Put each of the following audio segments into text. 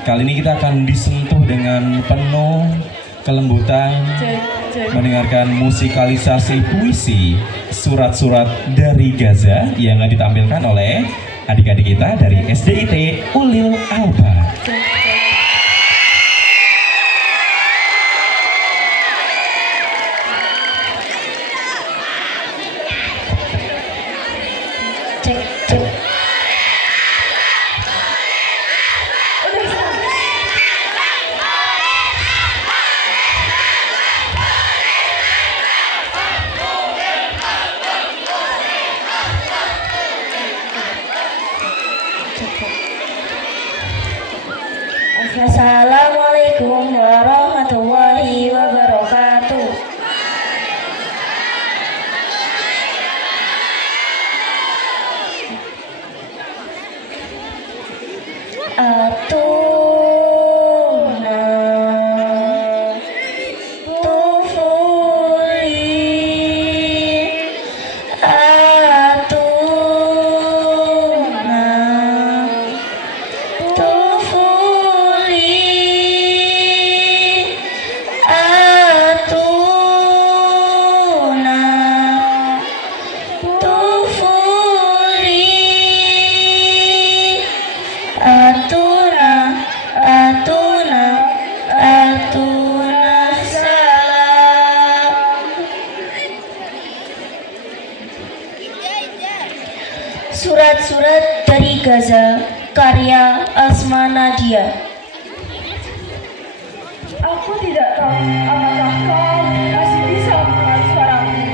Kali ini kita akan disentuh dengan penuh kelembutan, mendengarkan musikalisasi puisi Surat-Surat dari Gaza yang ditampilkan oleh adik-adik kita dari SDIT Ulil Alba. Assalamualaikum warahmatullahi wabarakatuh. Atuna tufuli atuna tufuli atuna tufuli atuna salam. Surat-surat dari Gaza, karya Asma Nadia. Aku tidak tahu apakah kau masih bisa mengenal suaraku,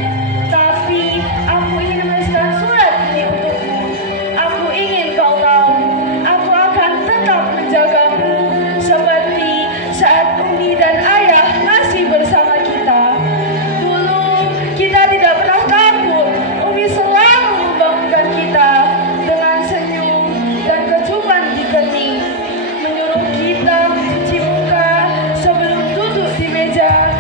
tapi aku ingin menuliskan surat ini untukmu. Aku ingin kau tahu, aku akan tetap menjagamu seperti saat Umi dan Ayah masih bersama kita. Dulu kita tidak pernah takut, Umi selalu membangunkan kita dengan senyum dan kecupan di kening, menyuruh kita cuci muka sebelum duduk di meja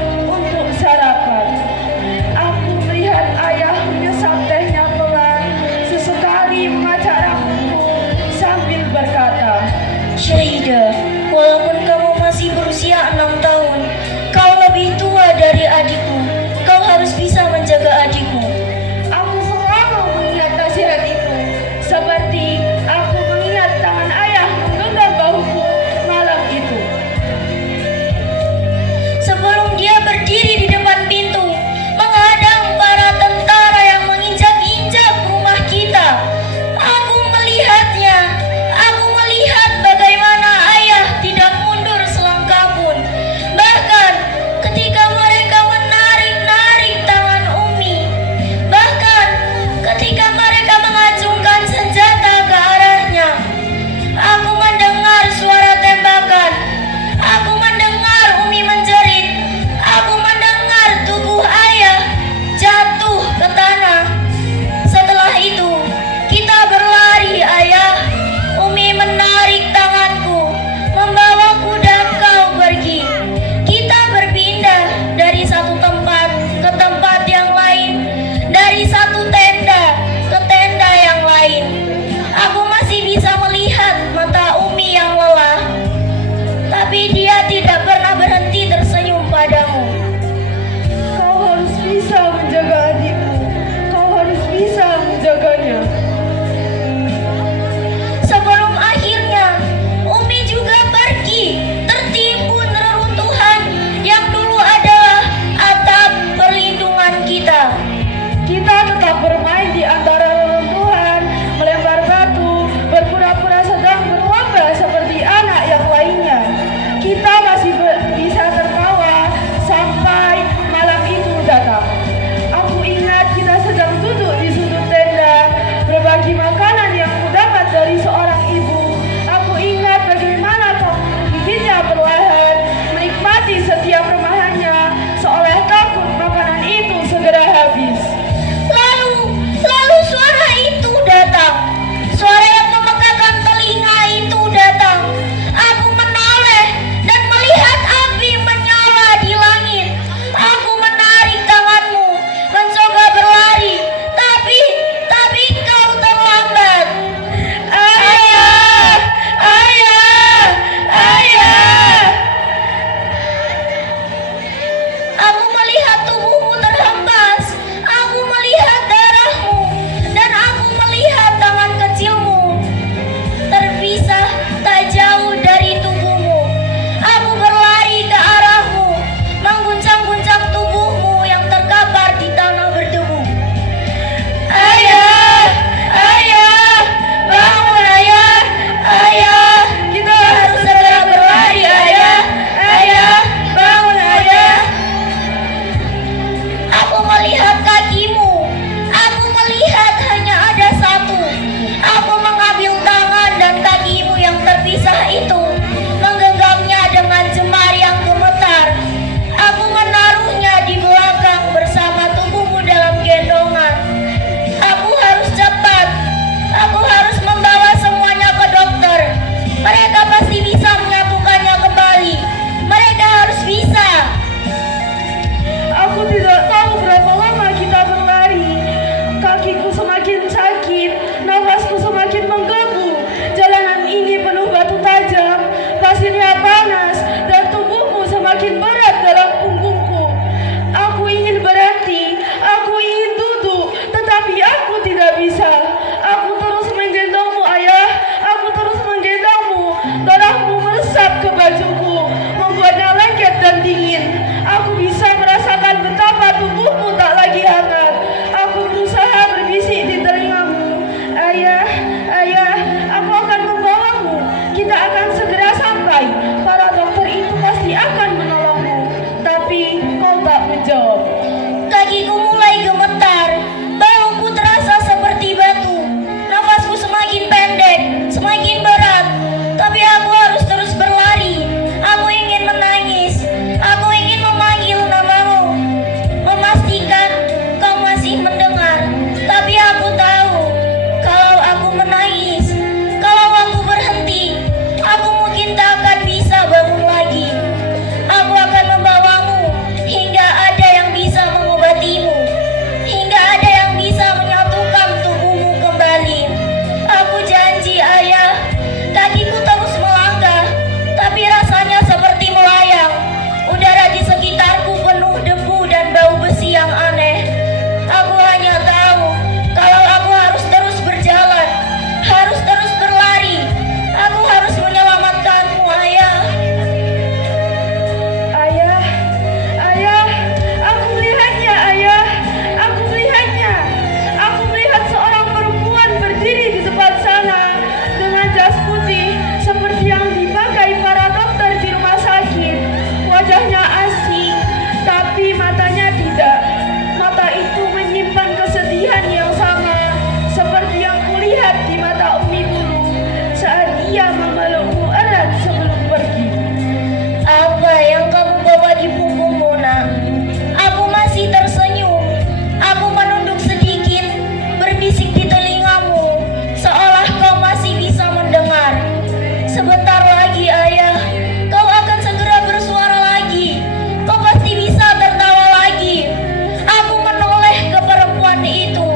bajuku, membuatnya lengket dan dingin. Aku bisa merasakan betapa tubuhmu tak lagi hangat. Aku berusaha berbisik di telingamu, ayah, ayah, aku akan membawamu. Kita akan segera sampai. Para dokter itu pasti akan menolongmu. Tapi kau tak menjawab. Kakiku mulai gemetar, bauku terasa seperti batu. Nafasku semakin pendek, semakin berat. Tapi aku harus terus berlari. Aku ingin menangis. Aku ingin memanggil namamu, memastikan kau masih mendengar. Tapi aku tahu, kalau aku menangis, kalau aku berhenti, aku mungkin tak akan bisa bangun lagi. Aku akan membawamu hingga ada yang bisa mengobatimu, hingga ada yang bisa menyatukan tubuhmu kembali. Aku janji, ayah. Kakiku terus melangkah, tapi rasanya seperti melayang. Udara di sekitarku penuh debu dan bau besi yang aneh. Aku hanya tahu kalau aku harus terus berjalan, harus terus berlari. Aku harus menyelamatkanmu, ayah. Ayah, ayah, aku melihatnya, ayah. Aku melihatnya. Aku melihat seorang perempuan berdiri di depan sana dengan jas putih seperti yang dipakai para dokter di rumah sakit. Wajahnya asing, tapi matanya tidak. Mata itu menyimpan kesedihan yang sama seperti yang kulihat di mata Umi dulu saat ia memelukku erat sebelum pergi. Apa yang kamu bawa di punggungmu, nak? Aku masih tersenyum. Aku menunduk sedikit, berbisik di telingamu, seolah kau masih bisa mendengar. Sebentar lagi, ayah, kau akan segera bersuara lagi. Kau pasti bisa tertawa lagi. Aku menoleh ke perempuan itu.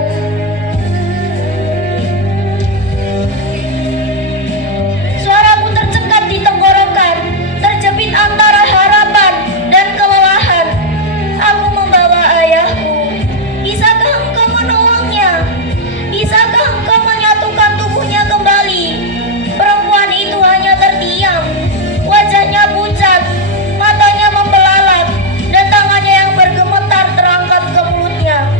Suaraku tercekat di tenggorokan, terjepit antara harapan dan kelelahan. Aku membawa ayahku. Bisakah engkau menolongnya? Bisakah engkau menyatukan tubuhnya kembali? Perempuan itu hanya terdiam. Wajahnya pucat, matanya membelalak, dan tangannya yang bergemetar terangkat ke mulutnya.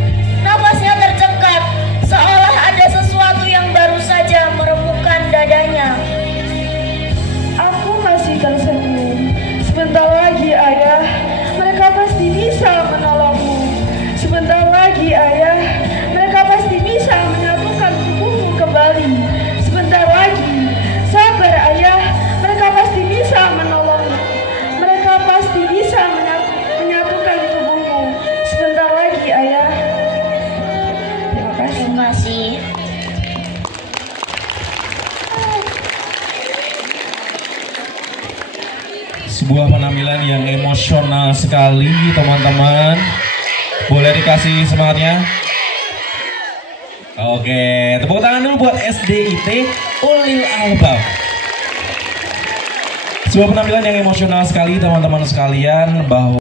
Nafasnya tercekat, seolah ada sesuatu yang baru saja meremukkan dadanya. Aku masih tersenyum. Sebentar lagi, ayah, mereka pasti bisa menolongmu. Sebentar lagi, ayah, mereka pasti bisa menyatukan tubuhmu kembali. Sebentar lagi, sabar, ayah, mereka pasti bisa menolongmu. Mereka pasti bisa menyatukan tubuhmu. Sebentar lagi, ayah. Terima kasih. Terima kasih. Sebuah penampilan yang emosional sekali, teman-teman. Boleh dikasih semangatnya? Oke, tepuk tangan dulu buat SDIT Ulil Albab. Sebuah penampilan yang emosional sekali, teman-teman sekalian, bahwa